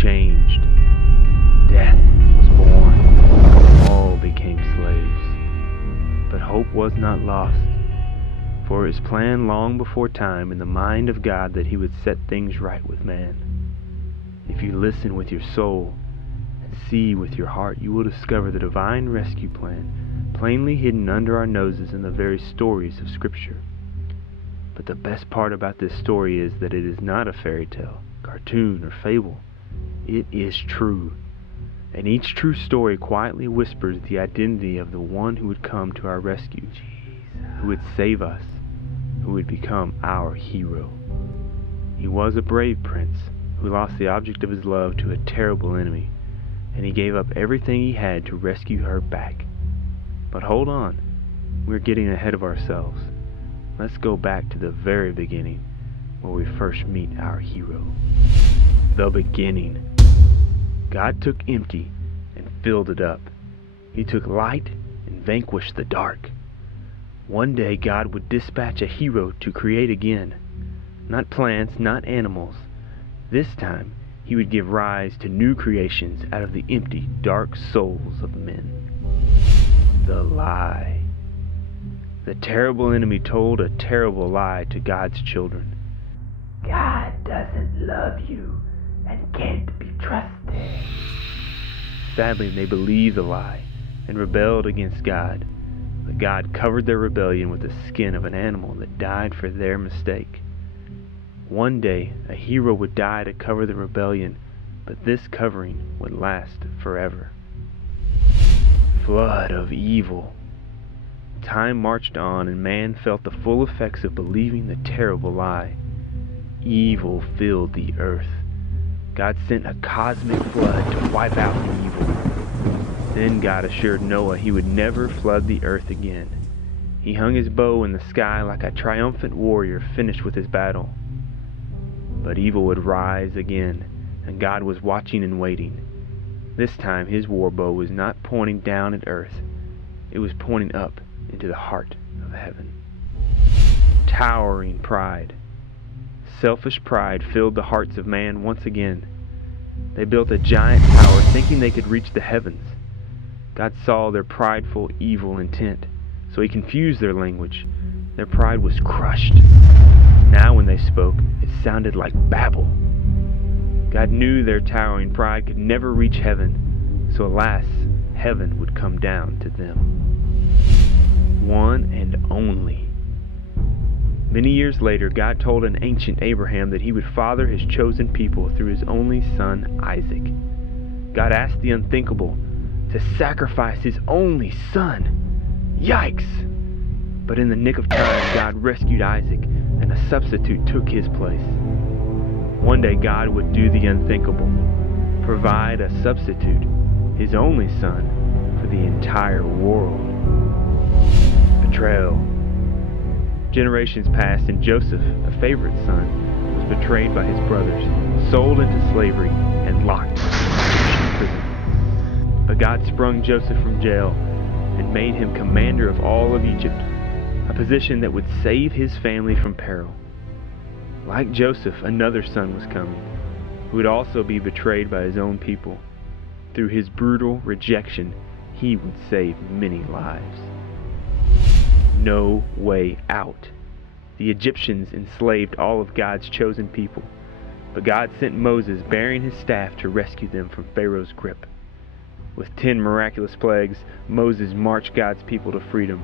changed. Death was born. All became slaves. But hope was not lost, for it was planned long before time in the mind of God that he would set things right with man. If you listen with your soul and see with your heart, you will discover the divine rescue plan plainly hidden under our noses in the very stories of Scripture. But the best part about this story is that it is not a fairy tale, cartoon, or fable. It is true. And each true story quietly whispers the identity of the one who would come to our rescue, who would save us, who would become our hero. He was a brave prince who lost the object of his love to a terrible enemy, and he gave up everything he had to rescue her back. But hold on, we're getting ahead of ourselves. Let's go back to the very beginning, where we first meet our hero. The beginning. God took empty and filled it up. He took light and vanquished the dark. One day God would dispatch a hero to create again. Not plants, not animals. This time he would give rise to new creations out of the empty, dark souls of men. The lie. The terrible enemy told a terrible lie to God's children. God doesn't love you and can't be trusted. Sadly, they believed the lie and rebelled against God. But God covered their rebellion with the skin of an animal that died for their mistake. One day, a hero would die to cover the rebellion, but this covering would last forever. Flood of evil. Time marched on, and man felt the full effects of believing the terrible lie. Evil filled the earth. God sent a cosmic flood to wipe out the evil. Then God assured Noah he would never flood the earth again. He hung his bow in the sky like a triumphant warrior finished with his battle. But evil would rise again, and God was watching and waiting. This time his war bow was not pointing down at earth. It was pointing up into the heart of heaven. Towering pride. Selfish pride filled the hearts of man once again. They built a giant tower thinking they could reach the heavens. God saw their prideful, evil intent, so he confused their language. Their pride was crushed. Now when they spoke, it sounded like babble. God knew their towering pride could never reach heaven, so alas, heaven would come down to them. One and only. Many years later, God told an ancient Abraham that he would father his chosen people through his only son, Isaac. God asked the unthinkable to sacrifice his only son. Yikes! But in the nick of time, God rescued Isaac, and a substitute took his place. One day God would do the unthinkable, provide a substitute, his only son, for the entire world. Betrayal. Generations passed, and Joseph, a favorite son, was betrayed by his brothers, sold into slavery, and locked in prison. But God sprung Joseph from jail and made him commander of all of Egypt, a position that would save his family from peril. Like Joseph, another son was coming, who would also be betrayed by his own people. Through his brutal rejection, he would save many lives. No way out. The Egyptians enslaved all of God's chosen people, but God sent Moses bearing his staff to rescue them from Pharaoh's grip. With 10 miraculous plagues, Moses marched God's people to freedom.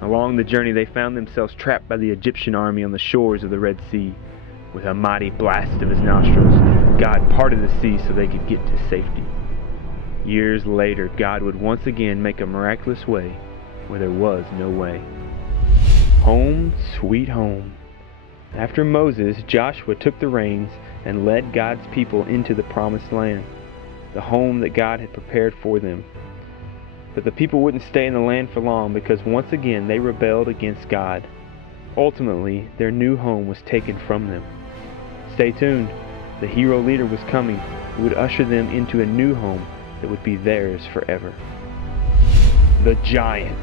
Along the journey, they found themselves trapped by the Egyptian army on the shores of the Red Sea. With a mighty blast of his nostrils, God parted the sea so they could get to safety. Years later, God would once again make a miraculous way where there was no way. Home, sweet home. After Moses, Joshua took the reins and led God's people into the promised land, the home that God had prepared for them. But the people wouldn't stay in the land for long because once again they rebelled against God. Ultimately, their new home was taken from them. Stay tuned. The hero leader was coming who would usher them into a new home that would be theirs forever. The giant.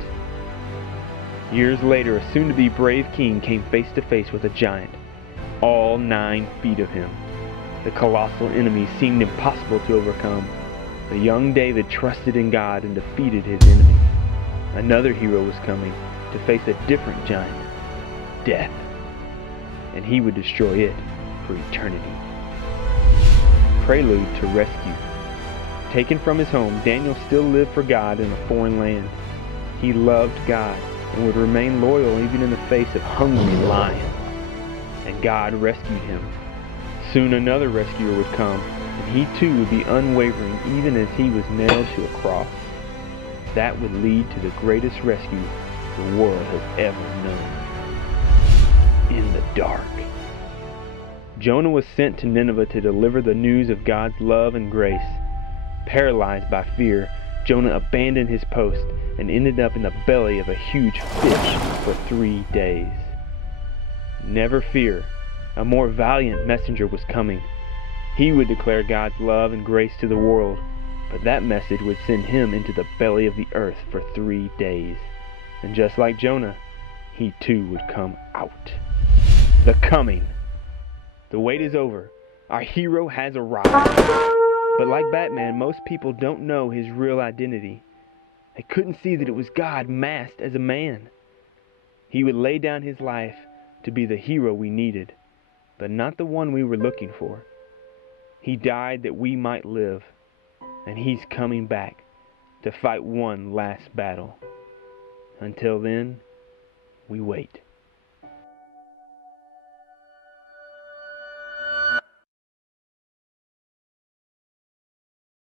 Years later, a soon-to-be brave king came face to face with a giant, all 9 feet of him. The colossal enemy seemed impossible to overcome. The young David trusted in God and defeated his enemy. Another hero was coming to face a different giant, death, and he would destroy it for eternity. Prelude to rescue. Taken from his home, Daniel still lived for God in a foreign land. He loved God and would remain loyal even in the face of hungry lions. And God rescued him. Soon another rescuer would come, and he too would be unwavering even as he was nailed to a cross. That would lead to the greatest rescue the world has ever known. In the dark. Jonah was sent to Nineveh to deliver the news of God's love and grace. Paralyzed by fear, Jonah abandoned his post and ended up in the belly of a huge fish for 3 days. Never fear, a more valiant messenger was coming. He would declare God's love and grace to the world, but that message would send him into the belly of the earth for 3 days. And just like Jonah, he too would come out. The coming. The wait is over. Our hero has arrived. But like Batman, most people don't know his real identity. They couldn't see that it was God masked as a man. He would lay down his life to be the hero we needed, but not the one we were looking for. He died that we might live, and he's coming back to fight one last battle. Until then, we wait.